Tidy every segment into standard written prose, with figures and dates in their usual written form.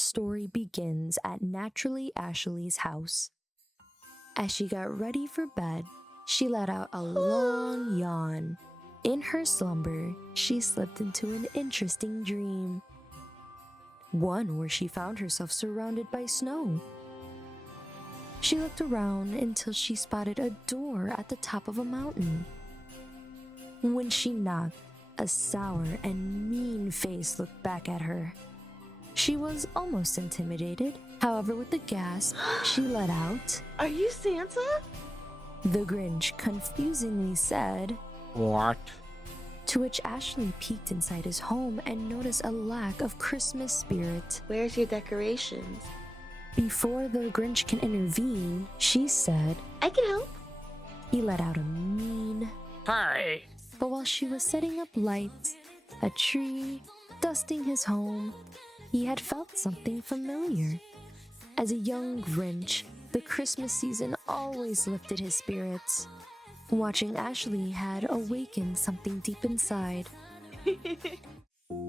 story begins at Naturally Ashley's house. As she got ready for bed, she let out a long yawn. In her slumber, she slipped into an interesting dream. One where she found herself surrounded by snow. She looked around until she spotted a door at the top of a mountain. When she knocked, a sour and mean face looked back at her. She was almost intimidated. However, with a gasp, she let out, "Are you Santa?" The Grinch confusingly said, "What?" To which Ashley peeked inside his home and noticed a lack of Christmas spirit. "Where's your decorations?" Before the Grinch can intervene, she said, "I can help." He let out a mean, "Hi." but while she was setting up lights, a tree, dusting his home, he had felt something familiar. As a young Grinch, the Christmas season always lifted his spirits. Watching Ashley had awakened something deep inside.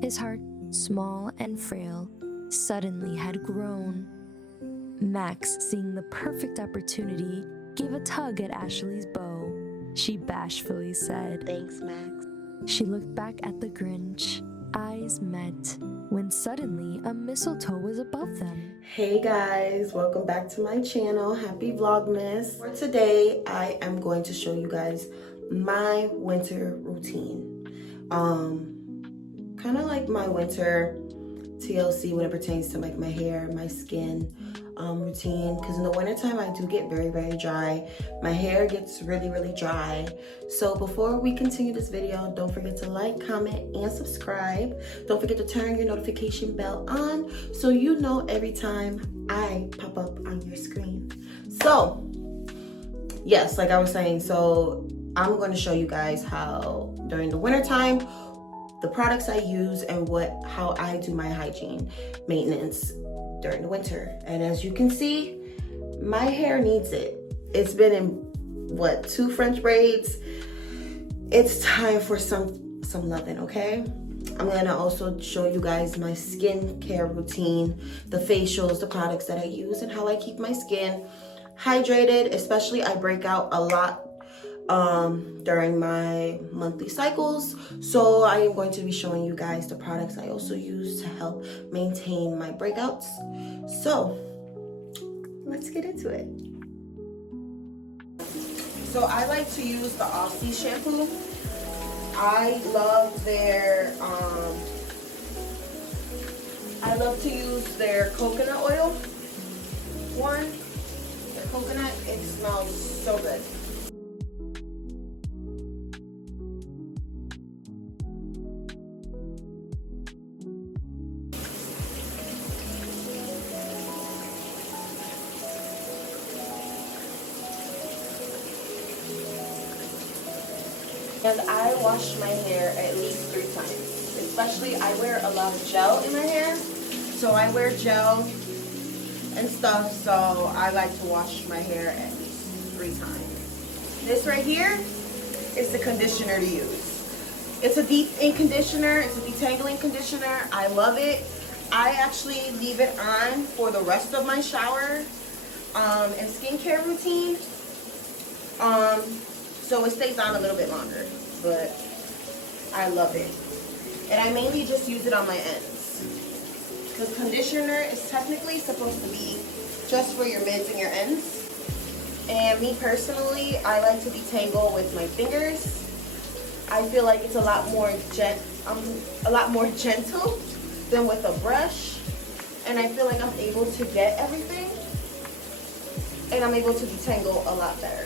His heart, small and frail, suddenly had grown. Max, seeing the perfect opportunity, gave a tug at Ashley's bow. She bashfully said, "Thanks, Max." She looked back at the Grinch. Eyes met, when suddenly a mistletoe was above them. Hey guys, welcome back to my channel. Happy Vlogmas. For today, I am going to show you guys my winter routine. Kind of like my winter TLC when it pertains to like my hair, my skin routine, because in the wintertime I do get very dry. My hair gets really dry. So before we continue this video, don't forget to like, comment, and subscribe. Don't forget to turn your notification bell on so you know every time I pop up on your screen. So yes, like I was saying, so I'm going to show you guys how during the wintertime the products I use and how I do my hygiene maintenance during the winter. And as you can see, my hair needs it. It's been in 2 French braids. It's time for some loving, okay? I'm gonna also show you guys my skincare routine, the facials, the products that I use, and how I keep my skin hydrated. Especially I break out a lot during my monthly cycles, so I am going to be showing you guys the products I also use to help maintain my breakouts. So let's get into it. So I like to use the Aussie shampoo. I love to use their coconut oil one. The coconut, it smells so good. And I wash my hair at least 3 times. Especially I wear a lot of gel in my hair. So I wear gel and stuff, so I like to wash my hair at least 3 times. This right here is the conditioner to use. It's a deep in conditioner, it's a detangling conditioner. I love it. I actually leave it on for the rest of my shower and skincare routine. So it stays on a little bit longer, but I love it. And I mainly just use it on my ends, because conditioner is technically supposed to be just for your mids and your ends. And me personally, I like to detangle with my fingers. I feel like it's a lot more gentle than with a brush. And I feel like I'm able to get everything, and I'm able to detangle a lot better.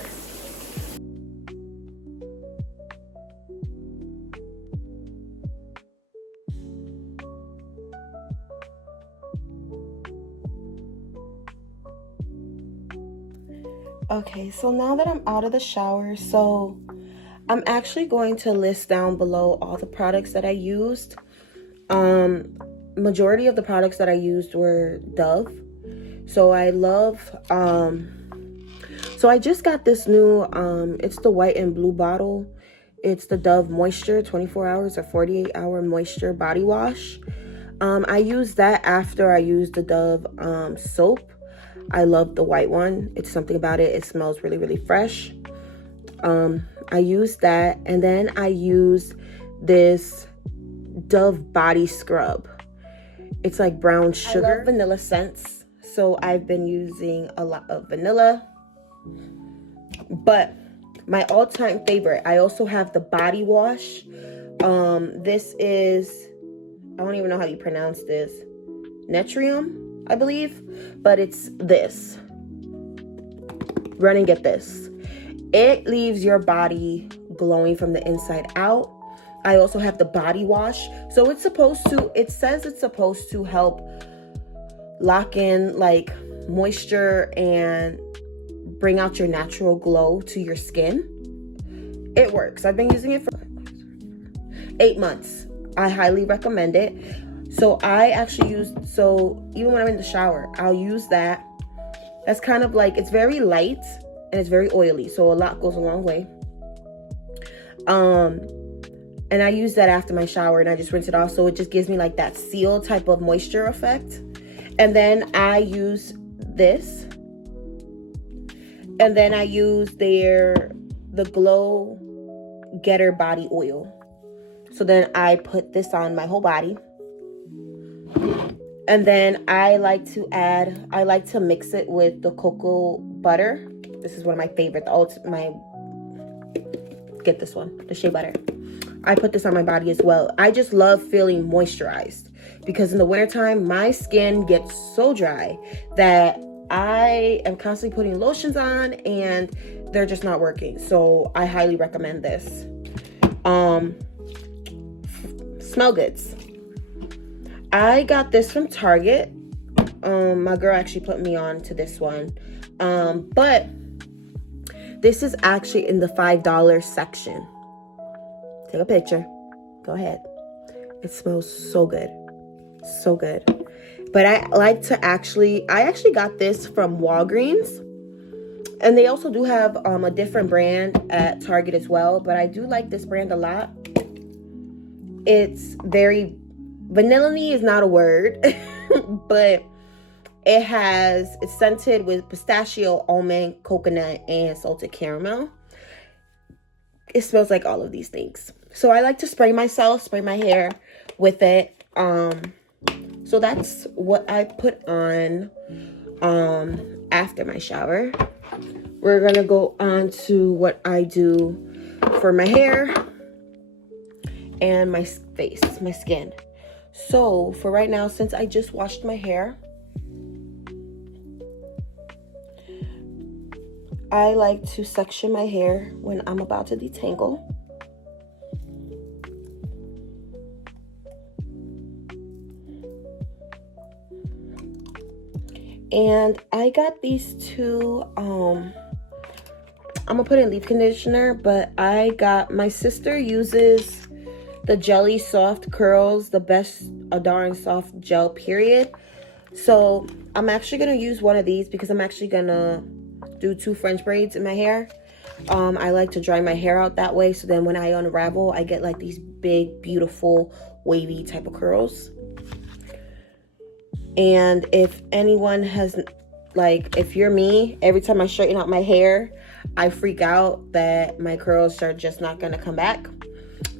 Okay, so now that I'm out of the shower, so I'm actually going to list down below all the products that I used. Majority of the products that I used were Dove. So I love, so I just got this new, it's the white and blue bottle. It's the Dove Moisture 24 hours or 48-hour moisture body wash. I use that after I use the Dove soap. I love the white one. It's something about it. It smells really, really fresh. I use that, and then I use this Dove body scrub. It's like brown sugar. I love vanilla scents, so I've been using a lot of vanilla. But my all-time favorite, I also have the body wash. This is, I don't even know how you pronounce this, Netrium, I believe, but it's this. Run and get this. It leaves your body glowing from the inside out. I also have the body wash. So it says it's supposed to help lock in like moisture and bring out your natural glow to your skin. It works. I've been using it for 8 months. I highly recommend it. So I actually even when I'm in the shower, I'll use that. That's kind of like, it's very light and it's very oily, so a lot goes a long way. And I use that after my shower, and I just rinse it off, so it just gives me like that seal type of moisture effect. And then I use this, and then I use the Glow Getter body oil. So then I put this on my whole body. And then I like to mix it with the cocoa butter. This is one of my favorite, get this one, the shea butter. I put this on my body as well. I just love feeling moisturized, because in the wintertime, my skin gets so dry that I am constantly putting lotions on and they're just not working. So I highly recommend this. Smell goods. I got this from Target. My girl actually put me on to this one. But this is actually in the $5 section. Take a picture. Go ahead. It smells so good. So good. But I actually got this from Walgreens. And they also do have a different brand at Target as well. But I do like this brand a lot. It's very, vanilla-y is not a word. But it's scented with pistachio, almond, coconut, and salted caramel. It smells like all of these things. So I like to spray my hair with it. So that's what I put on after my shower. We're gonna go on to what I do for my hair and my face, my skin. So for right now, since I just washed my hair, I like to section my hair when I'm about to detangle. And I got these two, I'm gonna put in leave conditioner, but my sister uses the Jelly Soft Curls, the best darn soft gel period. So I'm actually gonna use one of these because I'm actually gonna do 2 French braids in my hair. I like to dry my hair out that way, so then when I unravel, I get like these big, beautiful, wavy type of curls. And if anyone has, like, if you're me, every time I straighten out my hair, I freak out that my curls are just not gonna come back.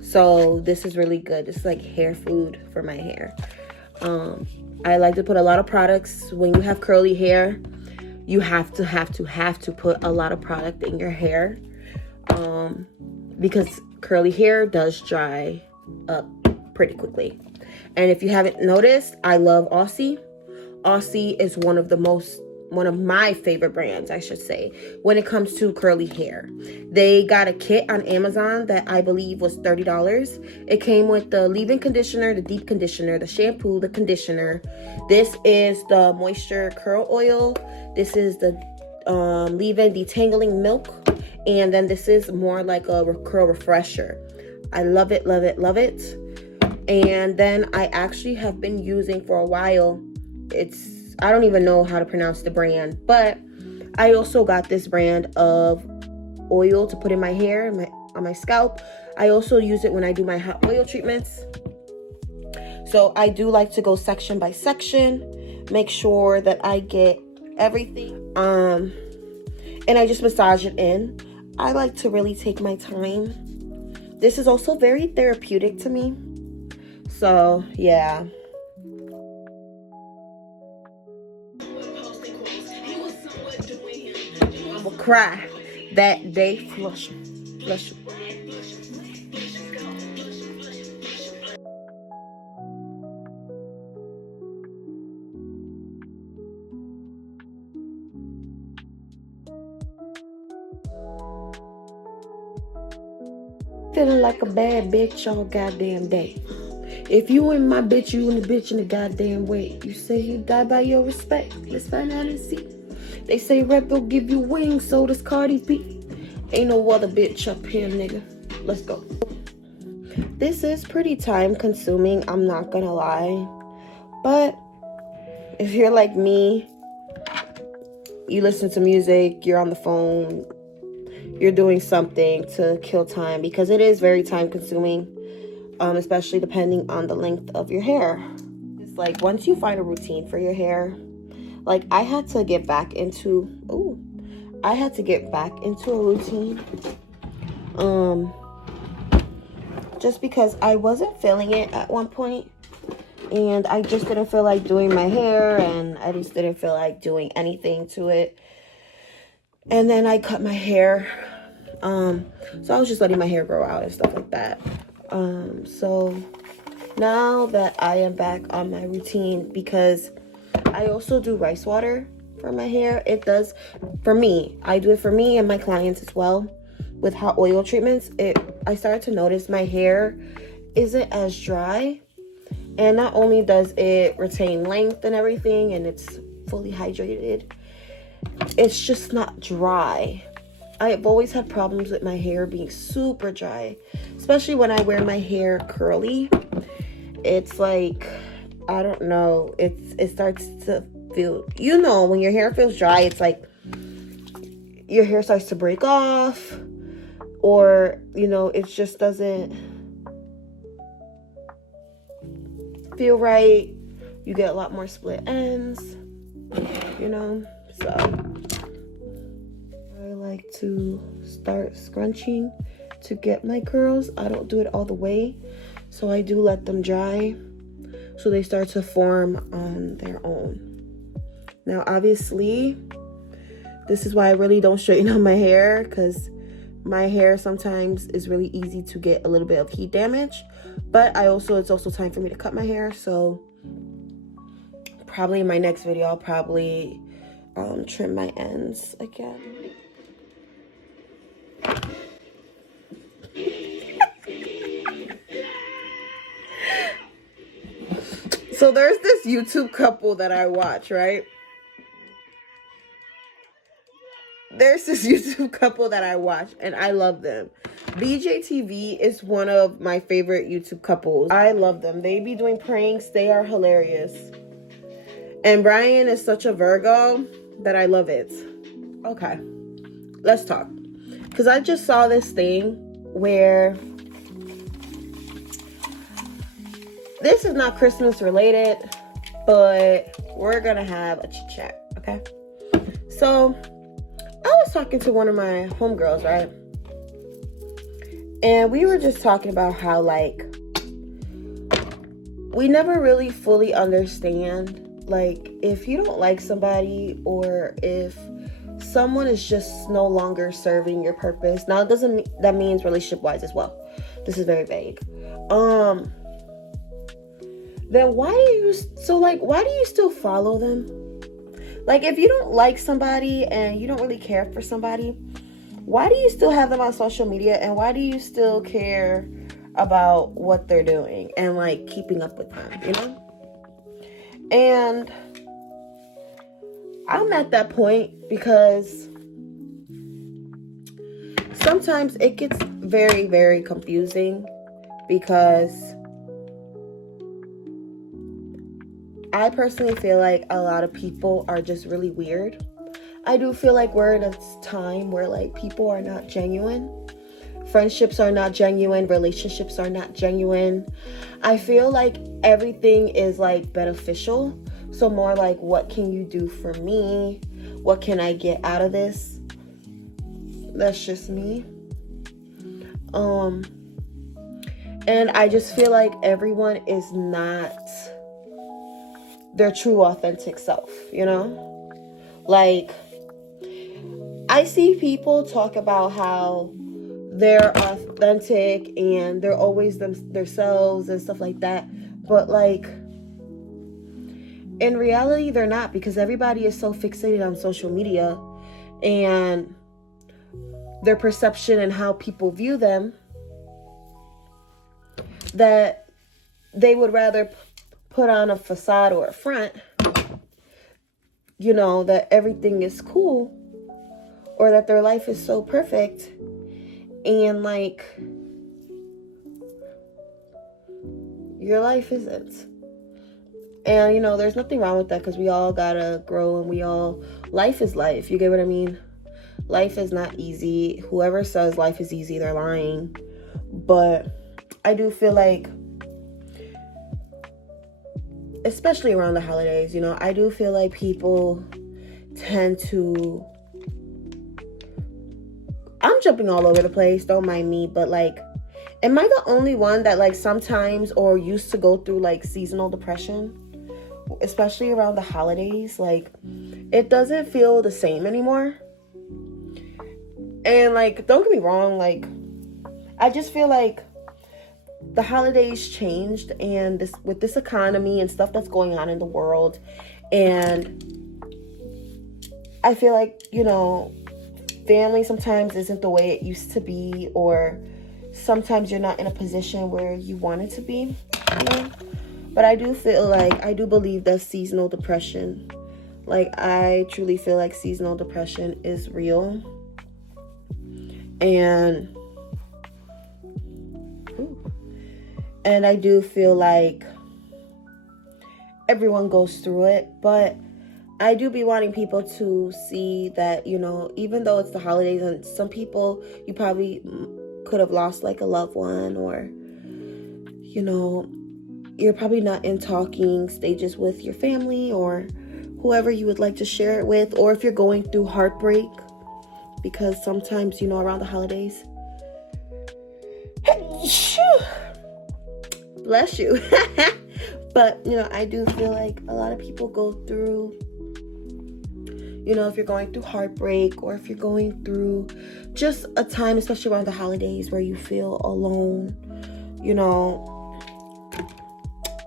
So this is really good. It's like hair food for my hair. I like to put a lot of products. When you have curly hair, you have to put a lot of product in your hair, because curly hair does dry up pretty quickly. And if you haven't noticed, I love Aussie. Aussie is one of my favorite brands, I should say, when it comes to curly hair. They got a kit on Amazon that I believe was $30. It came with the leave-in conditioner, the deep conditioner, the shampoo, the conditioner. This is the moisture curl oil. This is the leave-in detangling milk. And then this is more like a curl refresher. I love it, love it, love it. And then I actually have been using for a while, I don't even know how to pronounce the brand, but I also got this brand of oil to put in my hair, on my scalp. I also use it when I do my hot oil treatments. So I do like to go section by section, make sure that I get everything. And I just massage it in. I like to really take my time. This is also very therapeutic to me. So, yeah. I will cry that day. Flush. Feeling like a bad bitch all goddamn day. If you ain't my bitch, you and the bitch in the goddamn way. You say you die by your respect. Let's find out and see. They say rep will give you wings, so does Cardi B. Ain't no other bitch up here, nigga. Let's go. This is pretty time consuming, I'm not gonna lie. But if you're like me, you listen to music, you're on the phone, you're doing something to kill time, because it is very time consuming, especially depending on the length of your hair. It's like once you find a routine for your hair, like I had to get back into a routine, just because I wasn't feeling it at one point, and I just didn't feel like doing my hair, and I just didn't feel like doing anything to it. And then I cut my hair. So I was just letting my hair grow out and stuff like that. So now that I am back on my routine, because I also do rice water for my hair. It does for me. I do it for me and my clients as well with hot oil treatments. I started to notice my hair isn't as dry. And not only does it retain length and everything, and it's fully hydrated, it's just not dry. I've always had problems with my hair being super dry, especially when I wear my hair curly. It's like, I don't know, it starts to feel, when your hair feels dry, it's like your hair starts to break off, or it just doesn't feel right. You get a lot more split ends, so I like to start scrunching to get my curls. I don't do it all the way, so I do let them dry so they start to form on their own. Now obviously this is why I really don't straighten out my hair, because my hair sometimes is really easy to get a little bit of heat damage. But it's also time for me to cut my hair, so probably in my next video I'll probably trim my ends again. So there's this YouTube couple that I watch, right? There's this YouTube couple that I watch, and I love them. BJTV is one of my favorite YouTube couples. I love them. They be doing pranks. They are hilarious. And Brian is such a Virgo that I love it. Okay, let's talk. Because I just saw this thing where this is not Christmas related, but we're going to have a chit-chat, okay? So I was talking to one of my homegirls, right? And we were just talking about how, like, we never really fully understand, like, if you don't like somebody, or if someone is just no longer serving your purpose. Now, that means relationship-wise as well. This is very vague. Then why do you still follow them? Like, if you don't like somebody and you don't really care for somebody, why do you still have them on social media, and why do you still care about what they're doing and, like, keeping up with them, And I'm at that point because sometimes it gets very, very confusing, because I personally feel like a lot of people are just really weird. I do feel like we're in a time where, like, people are not genuine. friendships are not genuine, relationships are not genuine. I feel like everything is like beneficial. So more like, what can you do for me? What can I get out of this? That's just me. And I just feel like everyone is not their true authentic self, you know? Like, I see people talk about how they're authentic and they're always themselves and stuff like that. But like, in reality, they're not, because everybody is so fixated on social media and their perception and how people view them that they would rather put on a facade or a front, you know, that everything is cool or that their life is so perfect. And like, your life isn't. And you know, there's nothing wrong with that, because we all gotta grow and life is life. You get what I mean? Life is not easy. Whoever says life is easy, they're lying. But I do feel like, especially around the holidays, you know, I do feel like people tend to, I'm jumping all over the place, don't mind me, but like, am I the only one that like sometimes or used to go through like seasonal depression, especially around the holidays? Like, it doesn't feel the same anymore. And like, don't get me wrong, like, I just feel like the holidays changed, and with this economy and stuff that's going on in the world, and I feel like, you know, family sometimes isn't the way it used to be, or sometimes you're not in a position where you want it to be, you know? But I do feel like, I do believe that seasonal depression, like, I truly feel like seasonal depression is real. And I do feel like everyone goes through it, but I do be wanting people to see that, you know, even though it's the holidays and some people, you probably could have lost like a loved one, or, you know, you're probably not in talking stages with your family or whoever you would like to share it with, or if you're going through heartbreak, because sometimes, you know, around the holidays, bless you. But, you know, I do feel like a lot of people go through, you know, if you're going through heartbreak, or if you're going through just a time, especially around the holidays, where you feel alone, you know,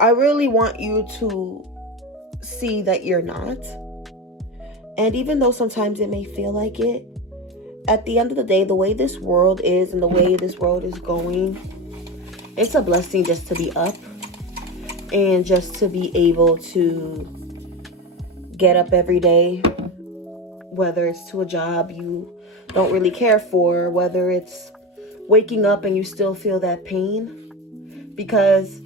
I really want you to see that you're not. And even though sometimes it may feel like it, at the end of the day, the way this world is and the way this world is going, it's a blessing just to be up and just to be able to get up every day, whether it's to a job you don't really care for, whether it's waking up and you still feel that pain, because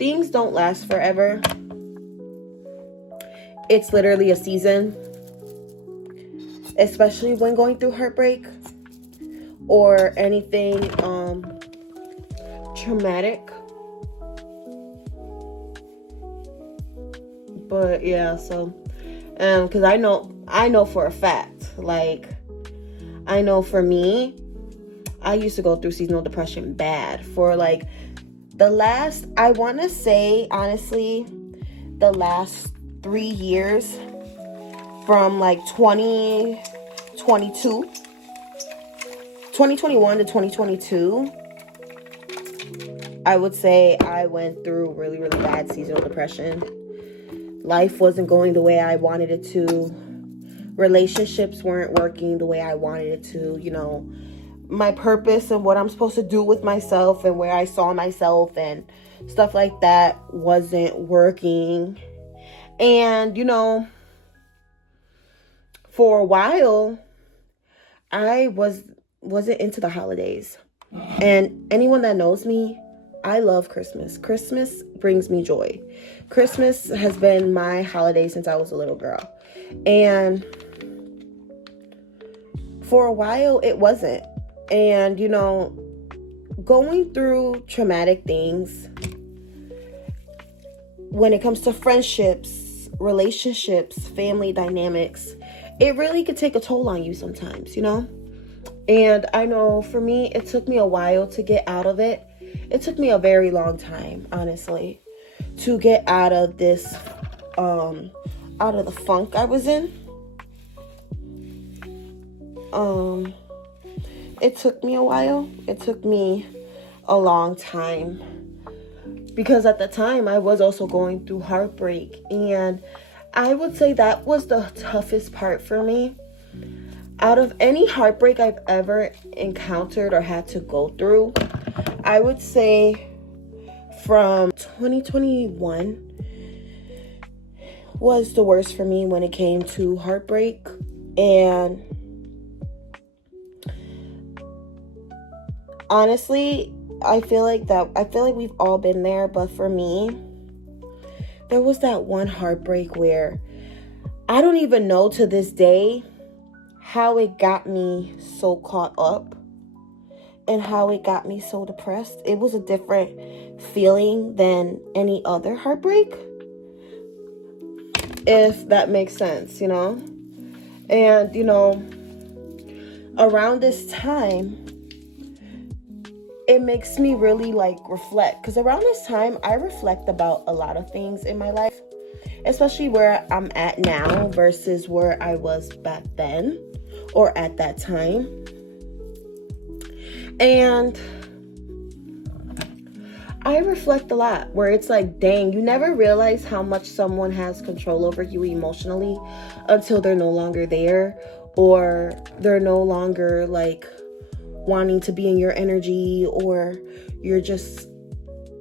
things don't last forever. It's literally a season, especially when going through heartbreak or anything traumatic. But yeah, so because I know for a fact, like, I know for me, I used to go through seasonal depression bad for like the last, I want to say honestly, the last 3 years, from like 2021 to 2022, I would say I went through really, really bad seasonal depression. Life wasn't going the way I wanted it to. Relationships weren't working the way I wanted it to. You know, my purpose and what I'm supposed to do with myself and where I saw myself and stuff like that wasn't working. And, you know, for a while, I wasn't into the holidays. And anyone that knows me, I love Christmas. Christmas brings me joy. Christmas has been my holiday since I was a little girl. And for a while, it wasn't. And, you know, going through traumatic things when it comes to friendships, relationships, family dynamics, it really could take a toll on you sometimes, you know? And I know for me, it took me a while to get out of it. It took me a very long time, honestly, to get out of this, out of the funk I was in. It took me a while. It took me a long time. Because at the time, I was also going through heartbreak. And I would say that was the toughest part for me. Out of any heartbreak I've ever encountered or had to go through, I would say from 2021 was the worst for me when it came to heartbreak. And honestly, I feel like we've all been there, but for me, there was that one heartbreak where I don't even know to this day how it got me so caught up and how it got me so depressed. It was a different feeling than any other heartbreak, if that makes sense, you know? And, you know, around this time, it makes me really like reflect, because around this time I reflect about a lot of things in my life, especially where I'm at now versus where I was back then or at that time. And I reflect a lot where it's like, dang, you never realize how much someone has control over you emotionally until they're no longer there, or they're no longer like wanting to be in your energy, or you're just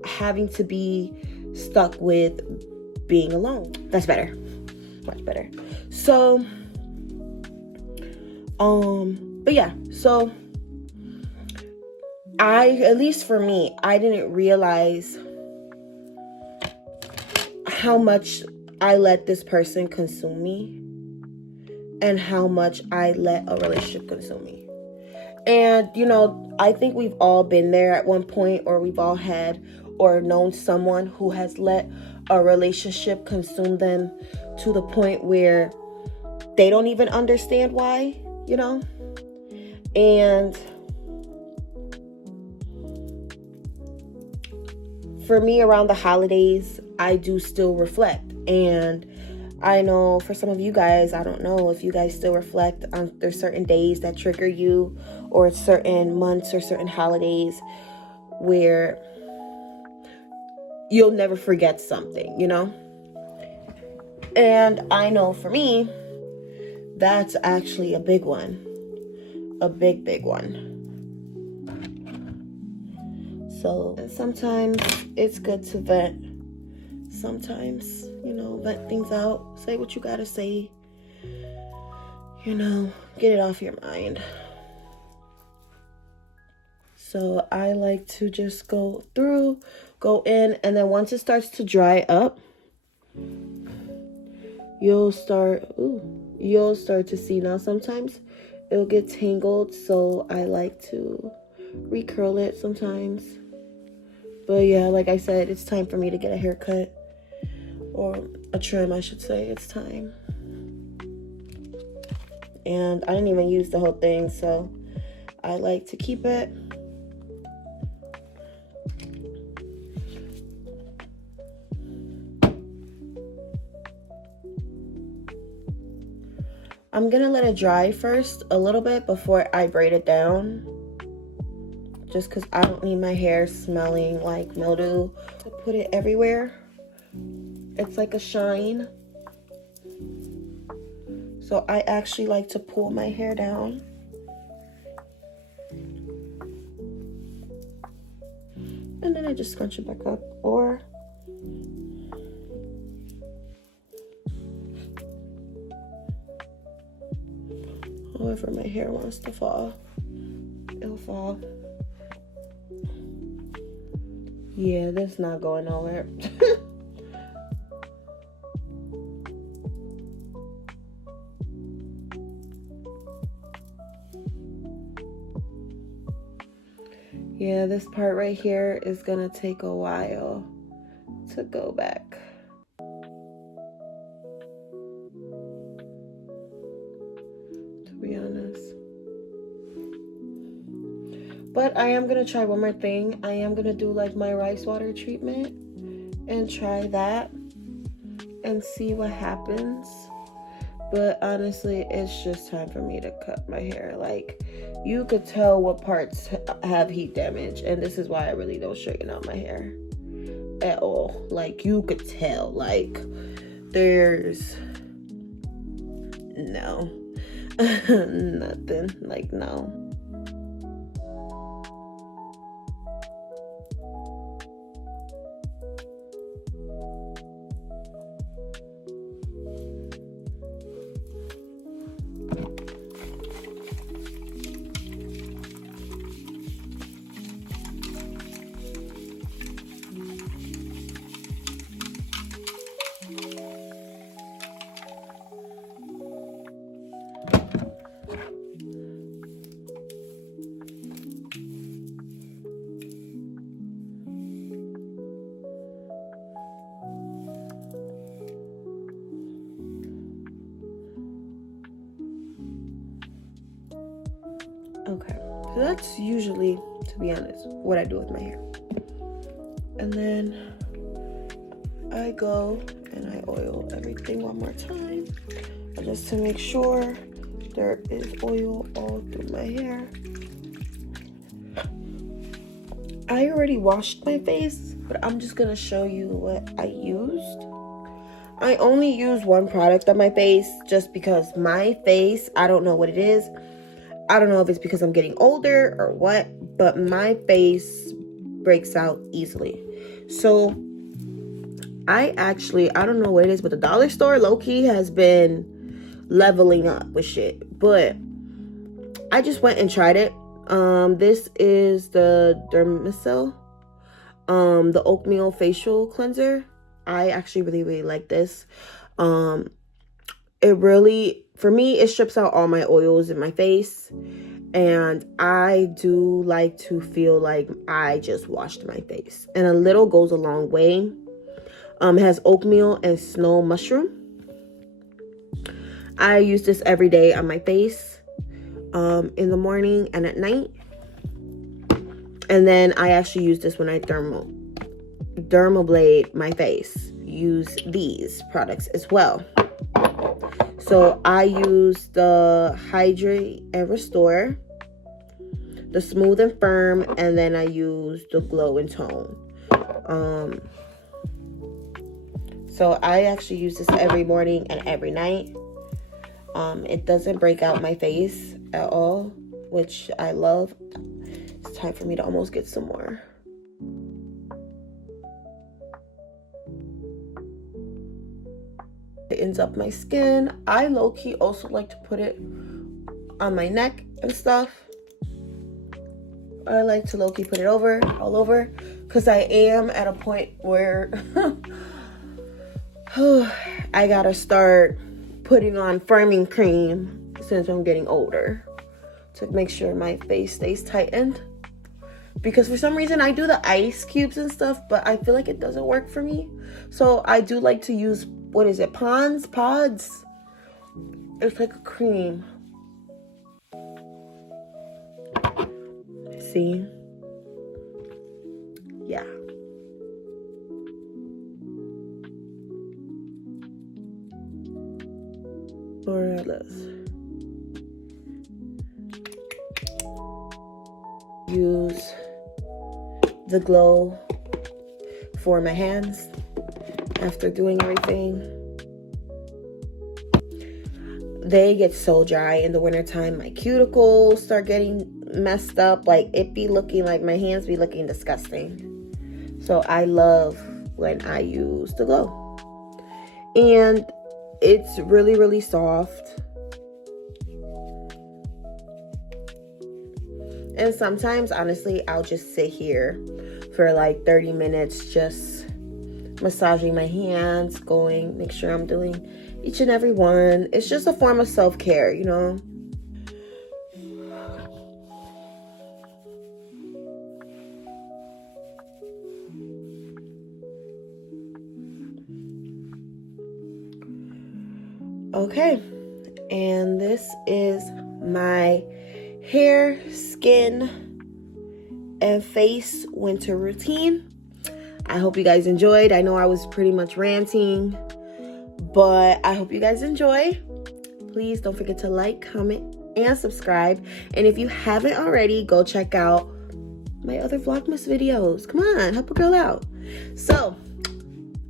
having to be stuck with being alone. That's better. Much better. So, but yeah, so at least for me, I didn't realize how much I let this person consume me and how much I let a relationship consume me. And, you know, I think we've all been there at one point, or we've all had or known someone who has let a relationship consume them to the point where they don't even understand why, you know? And for me, around the holidays, I do still reflect. And I know for some of you guys, I don't know if you guys still reflect on there's certain days that trigger you, or certain months or certain holidays where you'll never forget something, you know? And I know for me, that's actually a big one. A big one. So sometimes it's good to vent. Sometimes, you know, vent things out. Say what you gotta say. You know, get it off your mind. So I like to just go in, and then once it starts to dry up, you'll start to see. Now sometimes it'll get tangled, so I like to recurl it sometimes. But yeah, like I said, it's time for me to get a haircut, or a trim, I should say. It's time. And I didn't even use the whole thing, so I like to keep it. I'm gonna let it dry first a little bit before I braid it down, just because I don't need my hair smelling like mildew to put it everywhere. It's like a shine. So I actually like to pull my hair down. And then I just scrunch it back up, or however my hair wants to fall, it'll fall. Yeah, that's not going nowhere. Yeah, this part right here is gonna take a while to go back. To be honest. But I am gonna try one more thing. I am gonna do like my rice water treatment and try that and see what happens. But honestly, it's just time for me to cut my hair. Like, you could tell what parts have heat damage, and this is why I really don't straighten out my hair at all. Like, you could tell. Like, there's no nothing. Like, no. Okay, so that's usually, to be honest, what I do with my hair. And then I go and I oil everything one more time, just to make sure there is oil all through my hair. I already washed my face, but I'm just gonna show you what I used. I only use one product on my face just because my face, I don't know what it is. I don't know if it's because I'm getting older or what, but my face breaks out easily. So I don't know what it is, but the dollar store low-key has been leveling up with shit. But I just went and tried it. This is the Dermicell, the oatmeal facial cleanser. I actually really, really like this. It really, for me, it strips out all my oils in my face. And I do like to feel like I just washed my face. And a little goes a long way. It has oatmeal and snow mushroom. I use this every day on my face, in the morning and at night. And then I actually use this when I dermablade my face. Use these products as well. So I use the Hydrate and Restore, the Smooth and Firm, and then I use the Glow and Tone. So I actually use this every morning and every night. It doesn't break out my face at all, which I love. It's time for me to almost get some more. It ends up my skin. I low-key also like to put it on my neck and stuff. I like to low-key put it all over, because I am at a point where I gotta start putting on firming cream since I'm getting older to make sure my face stays tightened. Because for some reason I do the ice cubes and stuff, but I feel like it doesn't work for me. So I do like to use, what is it, Pods? It's like a cream. See? Yeah. Or let's use the Glow for my hands after doing everything. They get so dry in the wintertime. My cuticles start getting messed up. Like, it be looking like my hands be looking disgusting. So I love when I use the Glow. And it's really, really soft. And sometimes, honestly, I'll just sit here for like 30 minutes just massaging my hands, make sure I'm doing each and every one. It's just a form of self-care, you know? Okay, and this is my hair, skin, and face winter routine. I hope you guys enjoyed. I know I was pretty much ranting, but I hope you guys enjoy. Please don't forget to like, comment, and subscribe. And if you haven't already, go check out my other Vlogmas videos. Come on, help a girl out. So,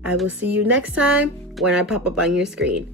I will see you next time when I pop up on your screen.